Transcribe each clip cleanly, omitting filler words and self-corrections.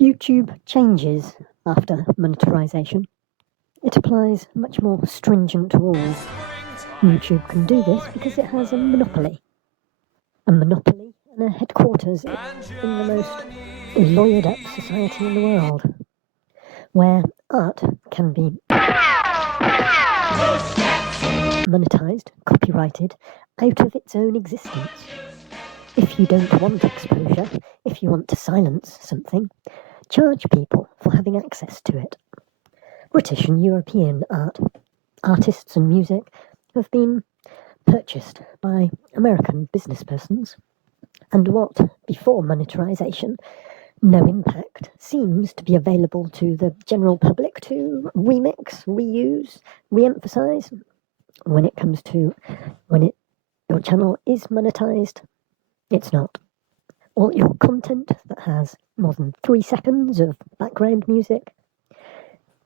YouTube changes after monetization. It applies much more stringent rules. YouTube can do this because it has a monopoly. A monopoly and a headquarters in the most lawyered up society in the world, where art can be monetized, copyrighted, out of its own existence. If you don't want exposure, if you want to silence something, charge people for having access to it. British and European artists and music have been purchased by American businesspersons, and what, before monetization, no impact, seems to be available to the general public to remix, reuse, re-emphasize when it comes to your channel is monetized. It's not. All your content that has more than 3 seconds of background music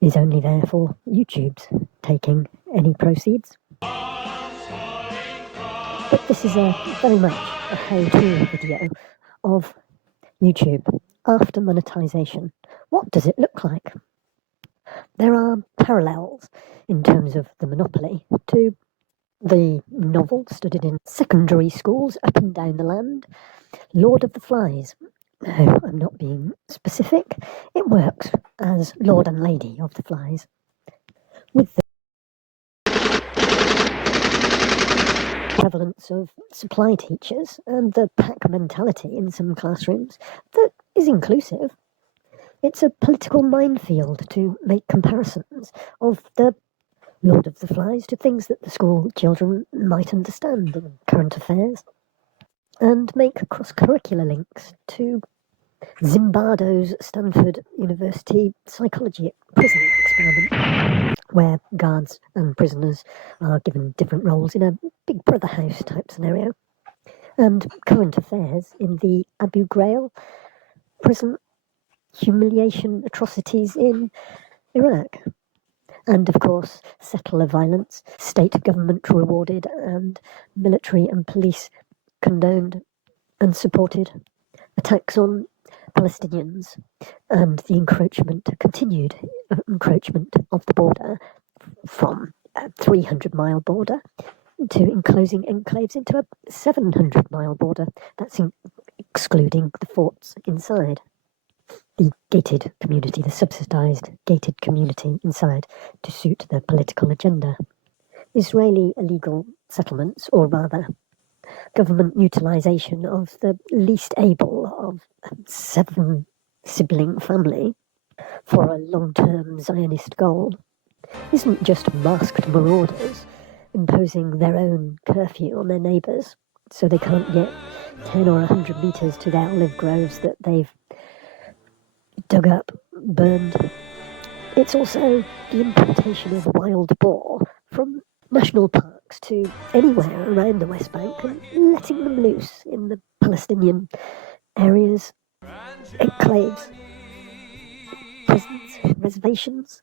is only there for YouTube's taking any proceeds. But this is very much a how-to video of YouTube after monetization. What does it look like? There are parallels in terms of the monopoly to the novel studied in secondary schools up and down the land, Lord of the Flies. No, I'm not being specific. It works as Lord and Lady of the Flies. With the prevalence of supply teachers and the pack mentality in some classrooms that is inclusive, it's a political minefield to make comparisons of the Lord of the Flies to things that the school children might understand in current affairs, and make cross-curricular links to Zimbardo's Stanford University psychology prison experiment, where guards and prisoners are given different roles in a Big Brother house type scenario, and current affairs in the Abu Ghraib prison humiliation atrocities in Iraq. And of course, settler violence, state government rewarded and military and police condoned and supported attacks on Palestinians, and the continued encroachment of the border from a 300-mile border to enclosing enclaves into a 700-mile border. That's excluding the forts inside. The gated community, the subsidised gated community inside to suit their political agenda. Israeli illegal settlements, or rather government utilisation of the least able of a 7-sibling family for a long-term Zionist goal, isn't just masked marauders imposing their own curfew on their neighbours so they can't get 10 or 100 metres to their olive groves that they've dug up, burned. It's also the importation of wild boar from national parks to anywhere around the West Bank and letting them loose in the Palestinian areas, enclaves, prisons, reservations,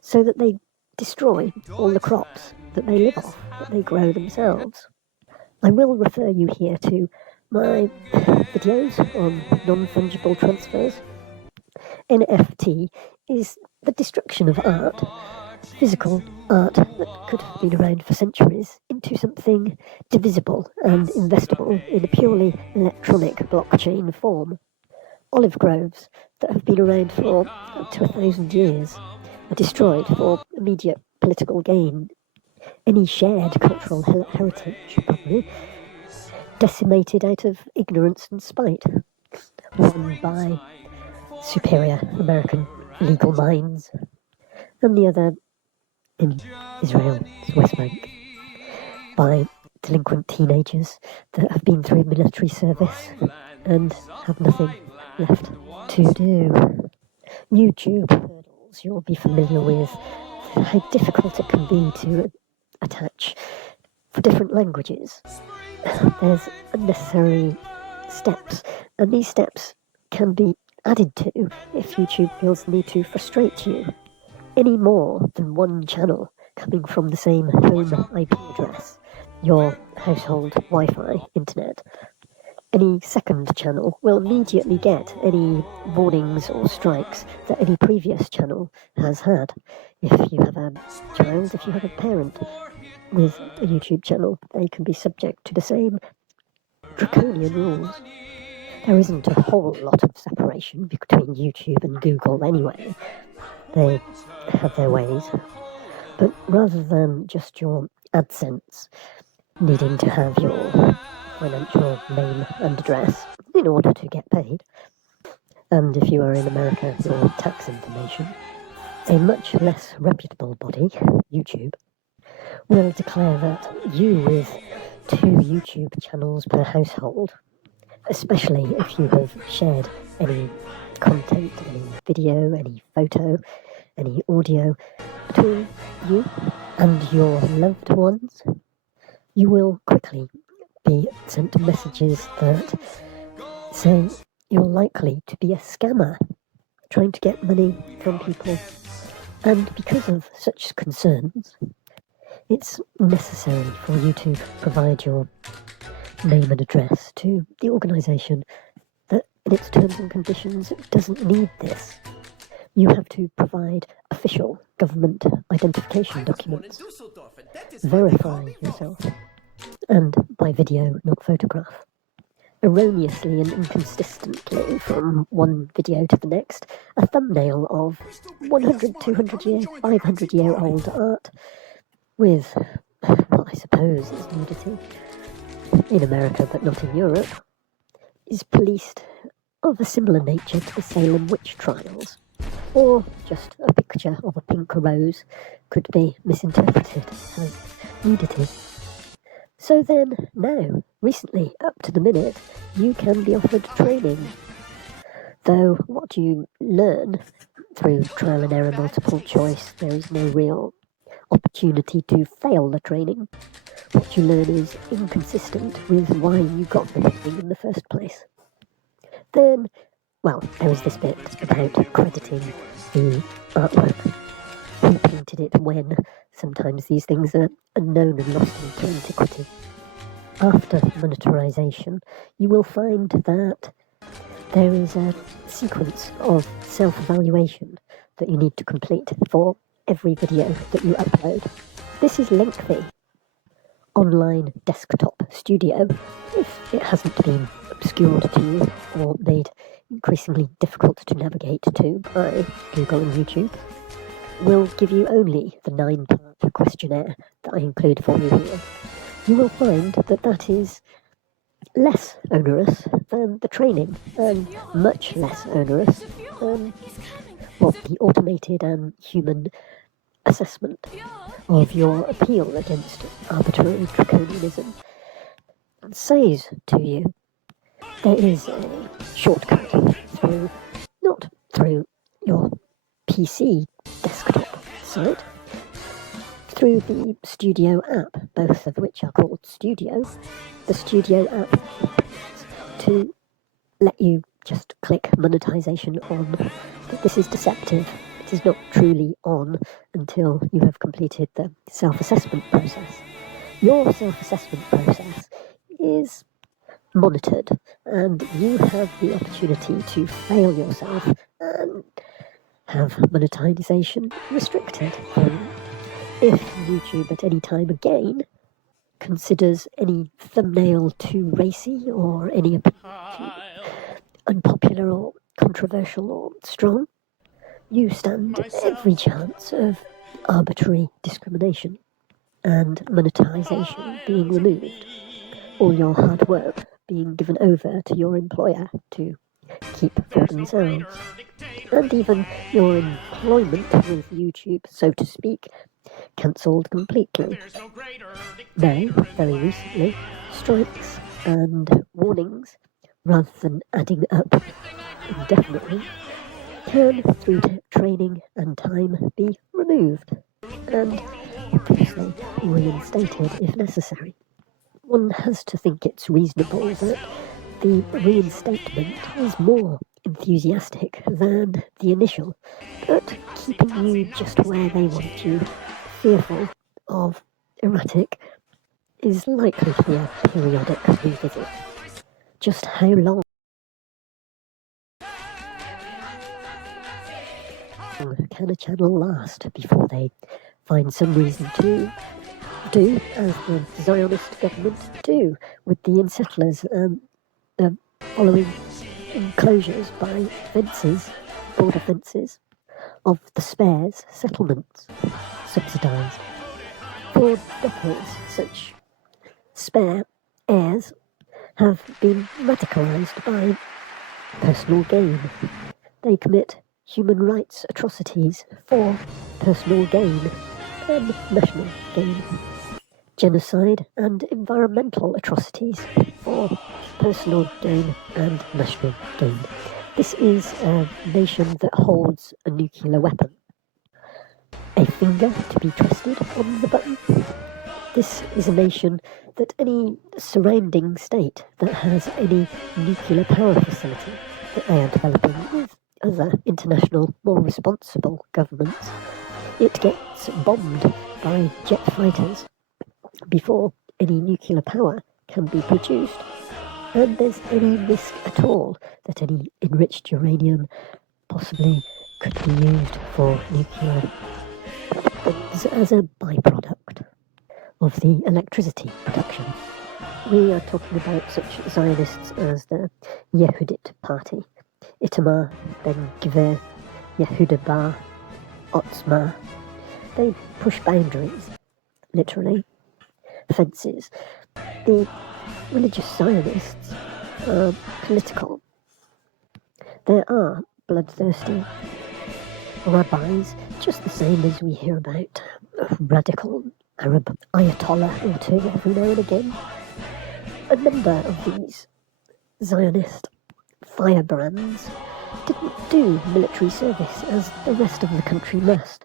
so that they destroy all the crops that they live off, that they grow themselves. I will refer you here to my videos on non-fungible transfers. NFT is the destruction of art, physical art that could have been around for centuries, into something divisible and investable in a purely electronic blockchain form. Olive groves that have been around for up to 1,000 years are destroyed for immediate political gain. Any shared cultural heritage, probably, decimated out of ignorance and spite, one by superior American legal minds, and the other in Israel's West Bank by delinquent teenagers that have been through military service and have nothing left to do. YouTube hurdles you'll be familiar with, how difficult it can be to attach for different languages. There's unnecessary steps, and these steps can be added to if YouTube feels the need to frustrate you. Any more than one channel coming from the same home IP address, your household Wi-Fi internet, any second channel will immediately get any warnings or strikes that any previous channel has had. If you have a child, if you have a parent with a YouTube channel, they can be subject to the same draconian rules. There isn't a whole lot of separation between YouTube and Google anyway. They have their ways. But rather than just your AdSense needing to have your financial name and address in order to get paid, and if you are in America, your tax information, a much less reputable body, YouTube, will declare that you with 2 YouTube channels per household, especially if you have shared any content, any video, any photo, any audio between you and your loved ones, you will quickly be sent messages that say you're likely to be a scammer trying to get money from people. And because of such concerns, it's necessary for you to provide your name and address to the organisation that in its terms and conditions doesn't need this. You have to provide official government identification documents, verify yourself, and by video, not photograph. Erroneously and inconsistently from one video to the next, a thumbnail of 100, 200 year, 500 year old art with what I suppose is nudity in America but not in Europe is policed of a similar nature to the Salem witch trials. Or just a picture of a pink rose could be misinterpreted as nudity. So then, now, recently, up to the minute, you can be offered training. Though what you learn through trial and error multiple choice, there is no real opportunity to fail the training. What you learn is inconsistent with why you got the training in the first place. Then, well, there is this bit about crediting the artwork. Who painted it when? Sometimes these things are unknown and lost into antiquity. After monetization, you will find that there is a sequence of self-evaluation that you need to complete for every video that you upload. This is lengthy. Online desktop studio, if it hasn't been obscured to you or made increasingly difficult to navigate to by Google and YouTube, will give you only the 9-part questionnaire that I include for you here. You will find that that is less onerous than the training, and much less onerous than the automated and human assessment of your appeal against arbitrary draconianism. It says to you there is a shortcut through, not through your PC desktop site, through the Studio app, both of which are called Studio. The Studio app to let you just click monetization on, but this is deceptive. It is not truly on until you have completed the self-assessment process. Your self-assessment process is monitored, and you have the opportunity to fail yourself and have monetization restricted. If YouTube at any time again considers any thumbnail too racy or any opinion unpopular or controversial or strong, you stand every chance of arbitrary discrimination and monetization being removed, all your hard work being given over to your employer to keep for themselves, and even your employment with YouTube, so to speak, cancelled completely. Now, very recently, strikes and warnings, rather than adding up indefinitely, can, through training and time, be removed, and obviously reinstated if necessary. One has to think it's reasonable that the reinstatement is more enthusiastic than the initial, but keeping you just where they want you, fearful of erratic, is likely to be a periodic revisit. just how long can a channel last before they find some reason to do as the Zionist government do with the unsettlers and the following enclosures by fences, border fences, of the spares settlements, subsidised. For decades, such spare heirs have been radicalised by personal gain. They commit human rights atrocities for personal gain and national gain. Genocide and environmental atrocities for personal gain and national gain. This is a nation that holds a nuclear weapon. A finger to be trusted on the button. This is a nation that any surrounding state that has any nuclear power facility that they are developing with other international, more responsible governments, it gets bombed by jet fighters before any nuclear power can be produced, and there's any risk at all that any enriched uranium possibly could be used for nuclear weapons as a byproduct of the electricity production. We are talking about such Zionists as the Yehudit Party, Itamar Ben-Gvir, Yehuda Bar, Otzma. They push boundaries, literally, fences. The religious Zionists are political. There are bloodthirsty rabbis, just the same as we hear about a radical Arab Ayatollah or two every now and again. A number of these Zionist firebrands didn't do military service as the rest of the country must.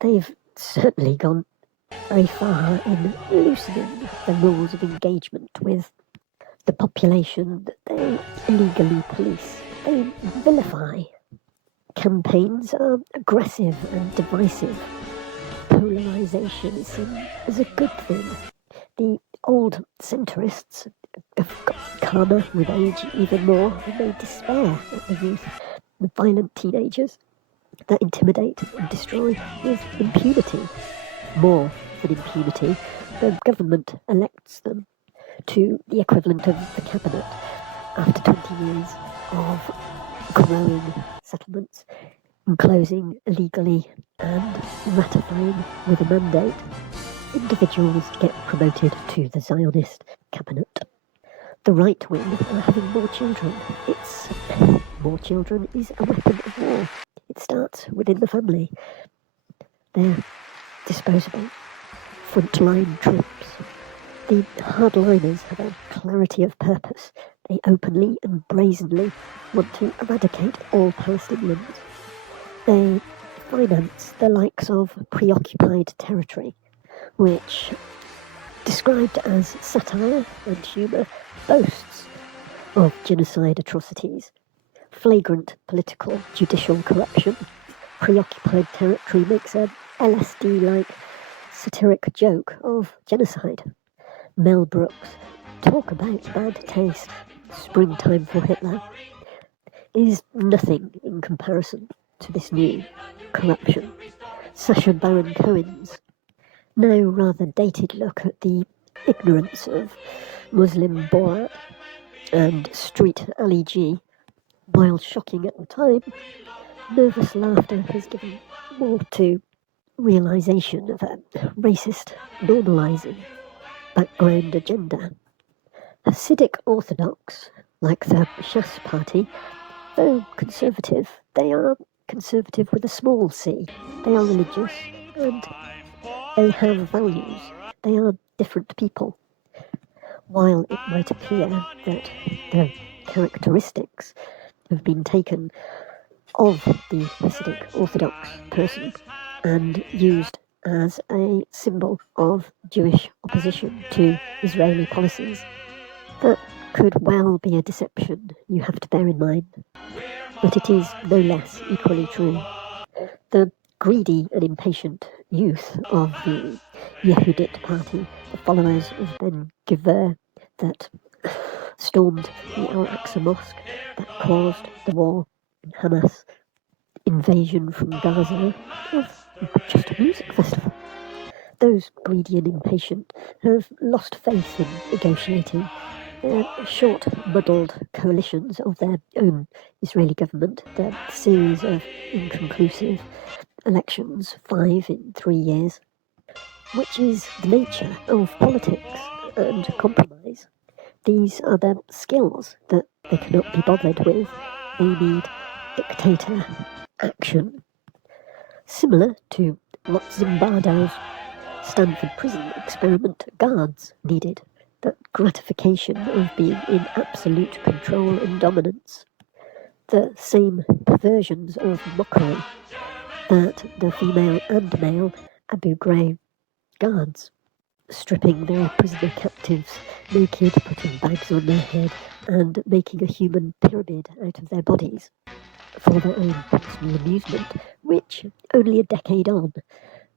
They've certainly gone very far in loosening the rules of engagement with the population that they illegally police. They vilify. Campaigns are aggressive and divisive. Polarisation is seen as a good thing. The old centrists have got calmer with age even more, and they despair at the youth, the violent teenagers that intimidate and destroy with impunity. More than impunity, the government elects them to the equivalent of the cabinet after 20 years of growing settlements, enclosing illegally and ratifying with a mandate. Individuals get promoted to the Zionist cabinet. The right wing are having more children. More children is a weapon of war. It starts within the family. They're disposable. Frontline troops. The hardliners have a clarity of purpose. They openly and brazenly want to eradicate all Palestinians. They finance the likes of preoccupied territory, which, described as satire and humour, boasts of genocide atrocities, flagrant political judicial corruption. Preoccupied territory makes a LSD-like satiric joke of genocide. Mel Brooks, talk about bad taste, Springtime for Hitler, is nothing in comparison to this new corruption. Sacha Baron Cohen's now rather dated look at the ignorance of Muslim Borat and Street Ali G, while shocking at the time, nervous laughter has given more to realisation of a racist normalising background agenda. Hasidic Orthodox, like the Shas Party, though conservative, they are conservative with a small c. They are religious and they have values. They are different people. While it might appear that the characteristics have been taken of the Hasidic Orthodox person and used as a symbol of Jewish opposition to Israeli policies, that could well be a deception you have to bear in mind. But it is no less equally true. The greedy and impatient youth of the Yehudit Party, the followers of Ben Gvir, that stormed the Al-Aqsa Mosque that caused the war in Hamas, invasion from Gaza of just a music festival. Those greedy and impatient have lost faith in negotiating short, muddled coalitions of their own Israeli government, their series of inconclusive elections, 5 in 3 years, which is the nature of politics and compromise. These are the skills that they cannot be bothered with. They need dictator action. Similar to what Zimbardo's Stanford prison experiment guards needed, that gratification of being in absolute control and dominance. The same perversions of mockery that the female and male Abu Ghraib guards, stripping their prisoner captives naked, putting bags on their head, and making a human pyramid out of their bodies for their own personal amusement, which, only a decade on,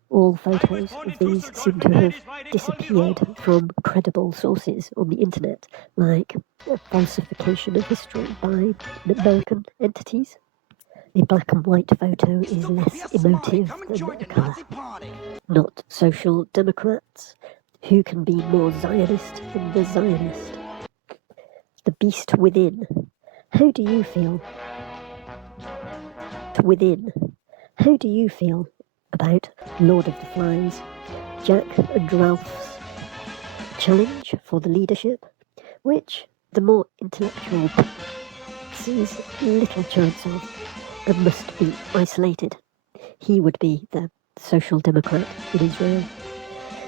all photos of these seem to have disappeared from credible sources on the internet, like a falsification of history by American entities. A black and white photo is less emotive than a colour. Not social democrats, who can be more Zionist than the Zionist. The beast within. How do you feel? Within. How do you feel about Lord of the Flies, Jack and Ralph's challenge for the leadership, which the more intellectual sees little chance of and must be isolated? He would be the social democrat in Israel.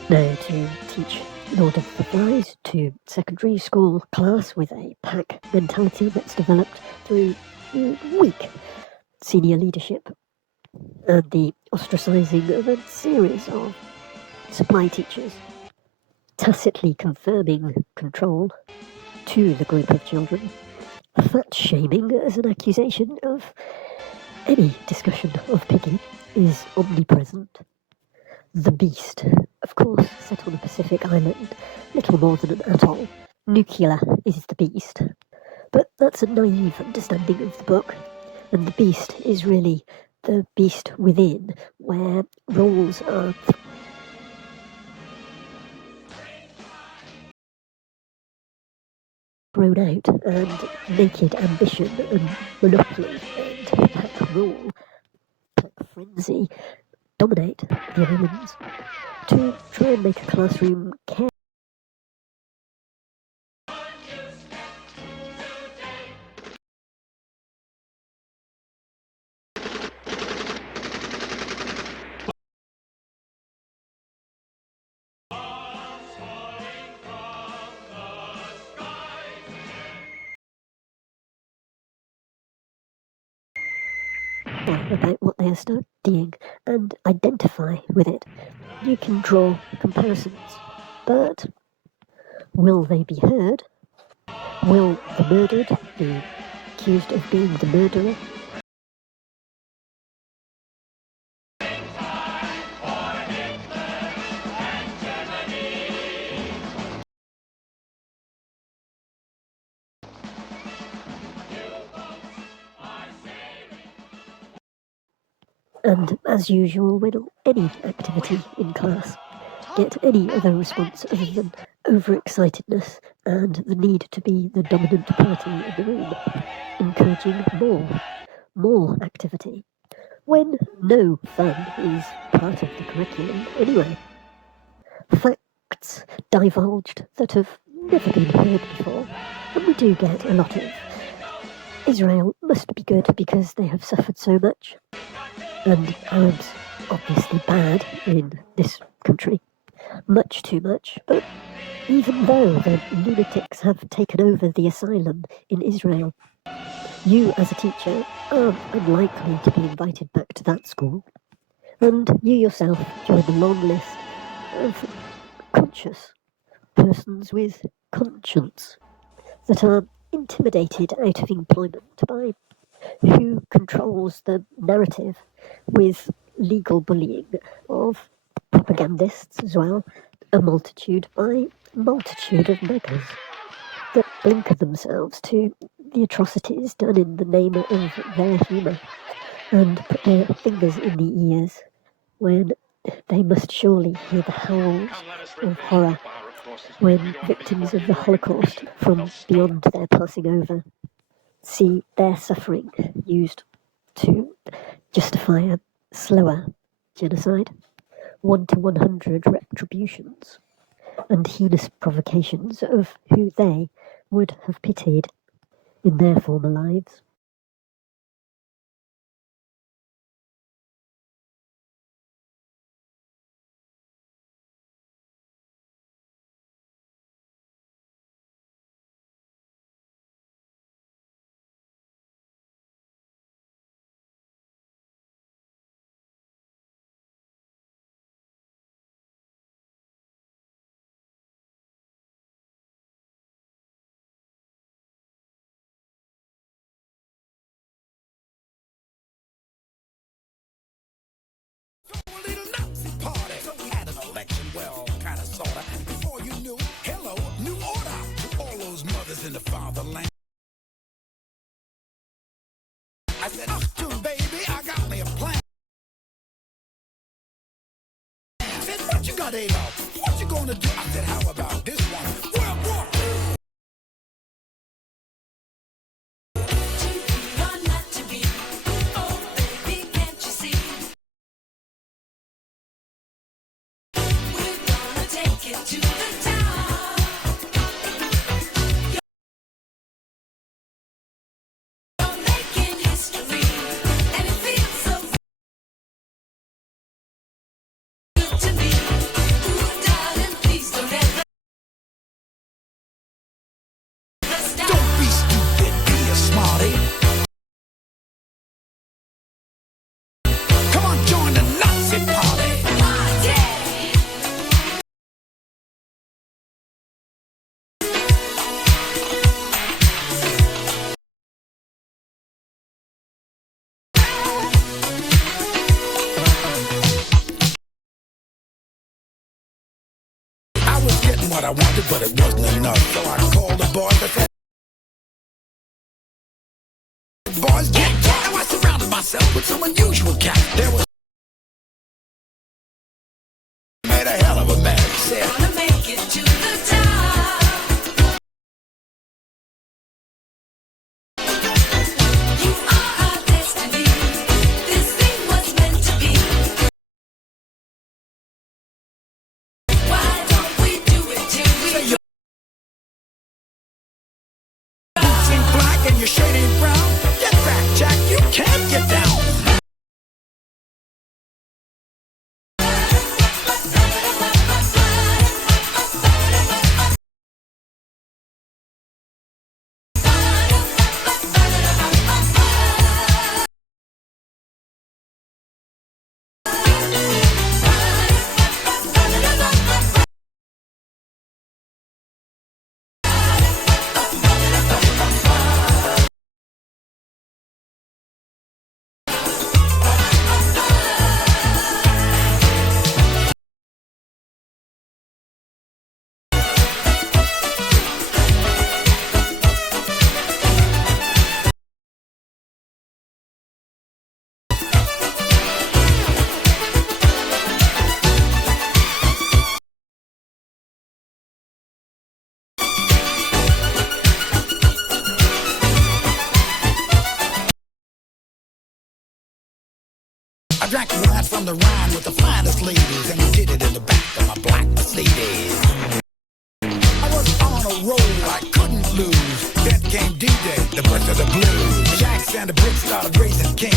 Now, to teach Lord of the Flies to secondary school class with a pack mentality that's developed through weak senior leadership and the ostracising of a series of supply teachers, tacitly confirming control to the group of children, fat shaming as an accusation of any discussion of picking is omnipresent. The beast, of course, set on a Pacific island, little more than an atoll. Nuclear is the beast. But that's a naive understanding of the book, and the beast is really the beast within, where roles are thrown out, and naked ambition and monopoly and pack rule, pack frenzy dominate the islands. To try and make a classroom care about what they are studying and identify with it. You can draw comparisons, but will they be heard? Will the murdered be accused of being the murderer? And as usual, with any activity in class, get any other response other than overexcitedness and the need to be the dominant party in the room, encouraging more activity, when no fun is part of the curriculum anyway. Facts divulged that have never been heard before, and we do get a lot of Israel must be good because they have suffered so much, and Arabs obviously bad in this country, much too much. But even though the lunatics have taken over the asylum in Israel, you as a teacher are unlikely to be invited back to that school, and you yourself join the long list of conscious persons with conscience that are intimidated out of employment by who controls the narrative with legal bullying of propagandists as well, a multitude by multitude of beggars. that blinker themselves to the atrocities done in the name of their humour, and put their fingers in the ears when they must surely hear the howls of horror when victims of the Holocaust from beyond their passing over see their suffering used to justify a slower genocide, 1 to 100 retributions, and heinous provocations of who they would have pitied in their former lives. In the fatherland, I said, "Oh, baby, I got me a plan." I said, "What you got, Adolf? What you gonna do?" I said, "How about this one? World War II." What I wanted, but it wasn't enough. So I called the boys. I said, "Boys, get down." Now I surrounded myself with some unusual cats. There was made a hell of a man. He said, "Wanna make it to the top. You are our destiny. This thing was meant to be. Why don't we do it till we say your boots ain't black and your shirt ain't brown? Get back, Jack. You can't get down." I drank wine from the Rhine with the finest ladies, and we did it in the back of my black Mercedes. I was on a roll I couldn't lose. Then came D-Day, the birth of the blues. Shanks and the Brits started raising king.